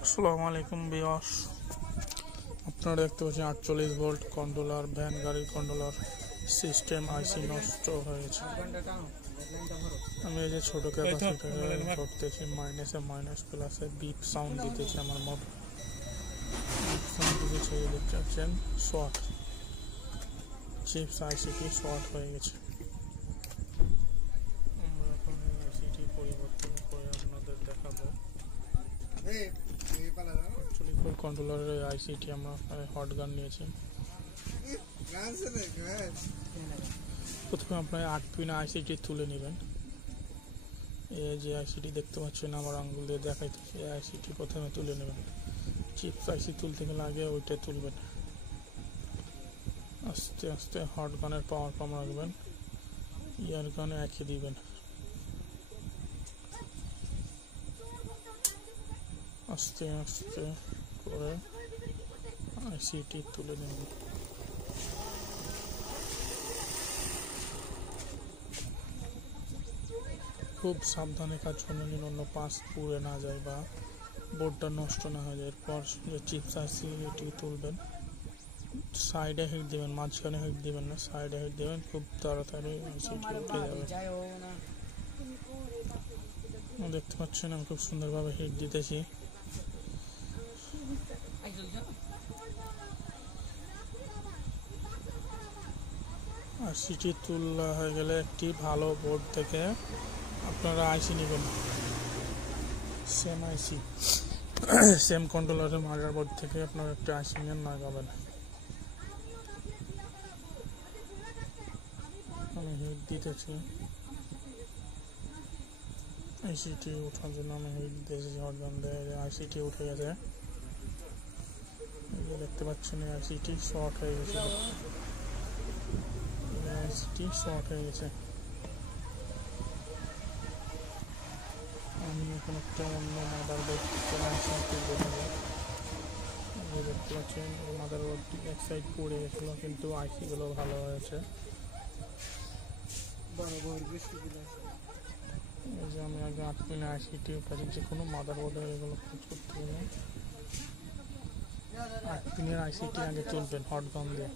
আসসালামু আলাইকুম ভিউয়ার্স, আপনারা দেখতে পাচ্ছেন 48 ভোল্ট কন্ট্রোলার ভ্যান গাড়ির কন্ট্রোলার সিস্টেম আইসি নষ্ট হয়ে গেছে। আমি এই যে ছোট ক্যাপাসিটরে ধরতেছি, মাইনাসে মাইনাস প্লাসে বিপ সাউন্ড দিতেছি। আমার মোটর বিপ সাউন্ড দিতেছে, দেখতে পাচ্ছেন শর্ট চিপস আইসিটি শর্ট হয়ে গেছে। আমরা এখন আইসিটি পরিবর্তন করে আপনাদের দেখাবো। কন্ট্রোলারের আইসিটি আমরা হট গান নিয়েছি। প্রথমে আপনার 8 পিন আইসিটি তুলে নেবেন। এই যে আইসিটি দেখতে পাচ্ছেন আমার আঙ্গুল দিয়ে দেখাইতেছি, এই আইসিটি প্রথমে তুলে নেবেন। চিপস আইসি তুলতে গেলে আগে ওইটা তুলবেন। আস্তে আস্তে হট গানের পাওয়ার কম রাখবেন, ইয়ার গানে একই দিবেন। আস্তে আস্তে করে আইসিটি তুলে নেব। খুব সাবধানে কাজ করে নিন, অন্য পাশ পুড়ে না যায় বা বোর্ডটা নষ্ট না হয়ে যায়। এরপর যে চিপস আইসিটি তুলবেন, সাইডে হিট দেবেন, মাঝখানে হিট দেবেন না, সাইডে হিট দেবেন। খুব তাড়াতাড়ি আইসিটি উঠে যাবে। দেখতে পাচ্ছেন আমি খুব সুন্দরভাবে হিট দিতেছি। আইসিটি তোলা হয়ে গেলে একটি ভালো বোর্ড থেকে আপনারা আইসি নেবেন। সেম আইসি সেম কন্ট্রোলারের মাদার বোর্ড থেকে আপনারা একটা আইসি নিয়ে লাগাবেন। আমি হিট দিতেছি, আইসিটি ওঠার জন্য আমি হিট দিতেছি। হটগান দিয়ে আইসিটি উঠে গেছে। দেখতে পাচ্ছেন আইসিটি শর্ট হয়ে গেছে। আইসিটি শর্ট হয়ে গেছে। আমি এখন একটা অন্য মাদারবোর্ড থেকে আইসি তুলতে নেব। দেখতে পাচ্ছেন মাদারবোর্ডটি এক সাইড পড়ে গেছিল, কিন্তু আইসিগুলো ভালো হয়েছে। এই যে আমি আগে 8 পিনে আইসিটি উঠেছি। যে কোনো মাদারবোর্ডে এগুলো খোঁজ করতে হবে। 8 পিনের আইসিটি আগে তুলবেন হট গান দিয়ে।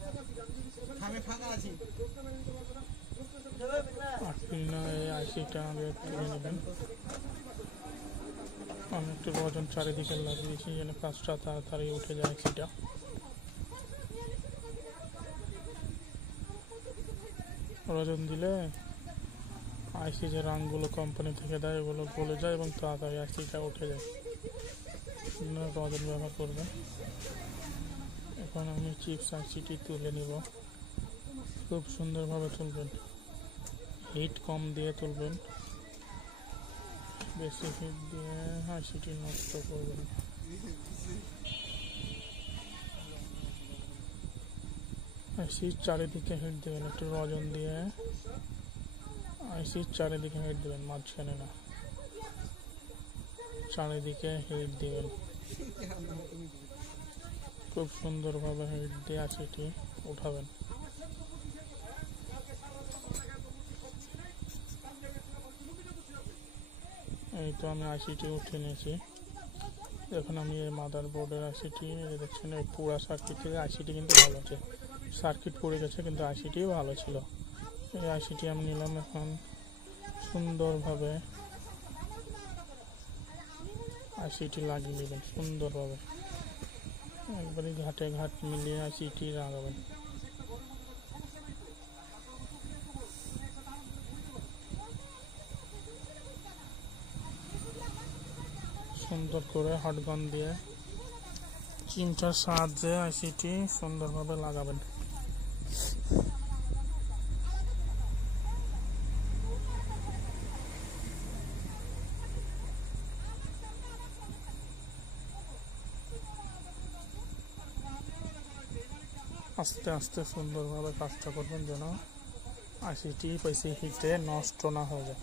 8 পিনের আইসিটা আগে তুলে নেবেন। আমি একটু ওজন চারিদিকে লাগিয়েছি যেন কাজটা তাড়াতাড়ি উঠে যায়। আইসিটা ওজন দিলে আইসি যে রাংগুলো কোম্পানি থেকে দেয় ওগুলো গলে যায় এবং তাড়াতাড়ি আইসিটা উঠে যায়। ওজন ব্যবহার করবেন। এখন আমি চিপস আইসিটি তুলে নিব। খুব সুন্দরভাবে তুলবেন, হিট কম দিয়ে তুলবেন। বেশি হিট দিয়ে আইসিটি নষ্ট করবেন। আইসির চারিদিকে হিট দেবেন, একটু ওজন দিয়ে আইসির চারিদিকে হিট দেবেন, মাঝখানে না, চারিদিকে হিট দিবেন। খুব সুন্দরভাবে হিট দিয়ে আইসিটি উঠাবেন। এই তো আমি আইসিটি উঠে নিয়েছি। এখন আমি এই মাদার বোর্ডের আইসিটি দেখছেন, এই পুরা সার্কিট থেকে আইসিটি কিন্তু ভালো আছে। সার্কিট পড়ে গেছে কিন্তু আইসিটিও ভালো ছিল। এই আইসিটি আমি নিলাম। এখন সুন্দরভাবে আইসিটি লাগিয়ে নেবেন, সুন্দরভাবে একবারই ঘাটে ঘাট মিলিয়ে আইসিটি লাগাবেন। সুন্দর করে হটগান দিয়ে চিমটার সাহায্যে আইসিটি সুন্দরভাবে লাগাবেন। আস্তে আস্তে সুন্দরভাবে কাজটা করবেন যেন আইসিটি বেশি হিটে নষ্ট না হয়ে যায়।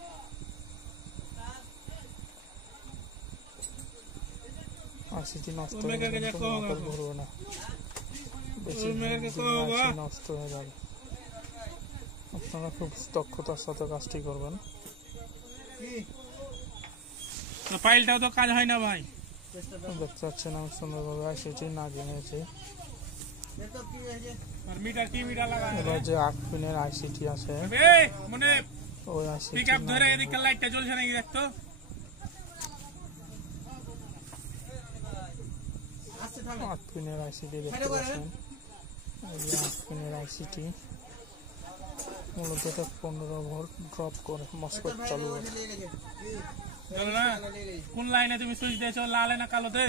আইসিটি নষ্ট হয়ে গেলে ধরবে না, বেশি নষ্ট হয়ে যাবে। আপনারা খুব দক্ষতার সাথে কাজটি করবেন। ফাইলটাও তো কাজ হয় না ভাই। দেখতে পাচ্ছেন আমি সুন্দরভাবে আইসিটি লাগিয়ে নিয়েছি। এবার যে 8 পিনের আইসিটি আছে ওই আইসিটি 8 পিনের আইসিটি দেখতে পাচ্ছেন। এই যে 8 পিনের আইসিটি মূলত এটা 15 ভোল্ট ড্রপ করে মসফেট চালু করে। কোন লাইনে তুমি সুইচ দিয়েছো, লালে না কালোতে?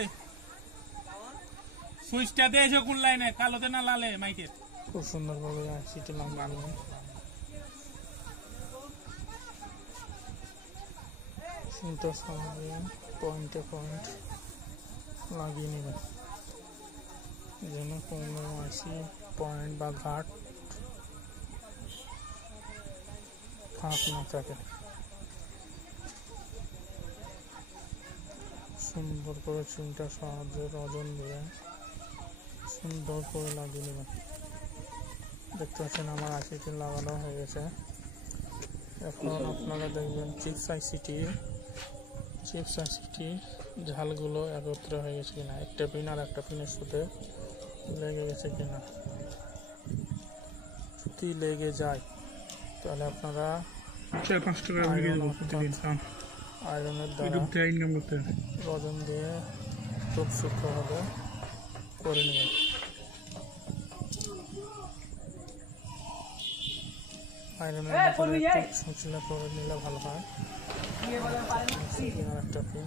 সুইচটা দিয়েছো কোন লাইনে, কালোতে না লালে? মাইকের খুব সুন্দরভাবে আইসিটি লাগিয়ে নেবেন। সুইচটা সহজে পয়েন্টে পয়েন্ট লাগিয়ে নেবেন যেন কোনো আইসি পয়েন্ট বা ঘাট ফাঁক না থাকে। সুন্দর করে চুনটা সাহায্যে ওজন দিয়ে সুন্দর করে লাগিয়ে নেবেন। দেখতে পাচ্ছেন আমার আইসিটি লাগানো হয়ে গেছে। এখন আপনারা দেখবেন চিপস আইসিটি ঝালগুলো একত্রে হয়ে গেছে কিনা, একটা পিন আর একটা পিনের সাথে লেগে গেছে কিনা। যদি লেগে যায় তাহলে আপনারা 4-5 টাকা আয়রনের দ্বারা ওজন দিয়ে খুব সূক্ষ্মভাবে করে নেবেন। আয়রনের ভিতরে একটু ছুঁচলে করে নিলে ভালো হয়। একটা পিন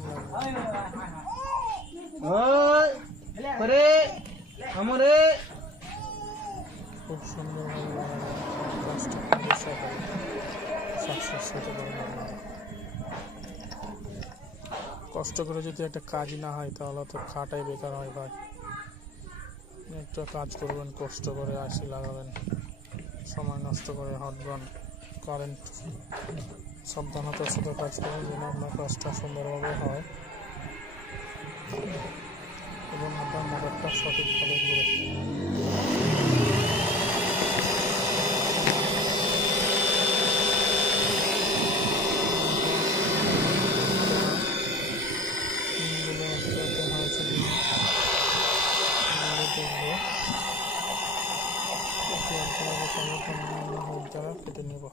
খুব সুন্দরভাবে লাগানো কষ্ট করে যদি একটা কাজই না হয় তাহলে তো খাটাই বেকার হয় ভাই। একটা কাজ করবেন, কষ্ট করে আইসি লাগাবেন, সময় নষ্ট করে হাঁটবেন, কারেন্ট সাবধানতার সাথে কাজ করবেন যেন আপনার কাজটা সুন্দরভাবে হয় এবং আপনার মোটরটা সঠিকভাবে ঘুরে। কেটে নেব।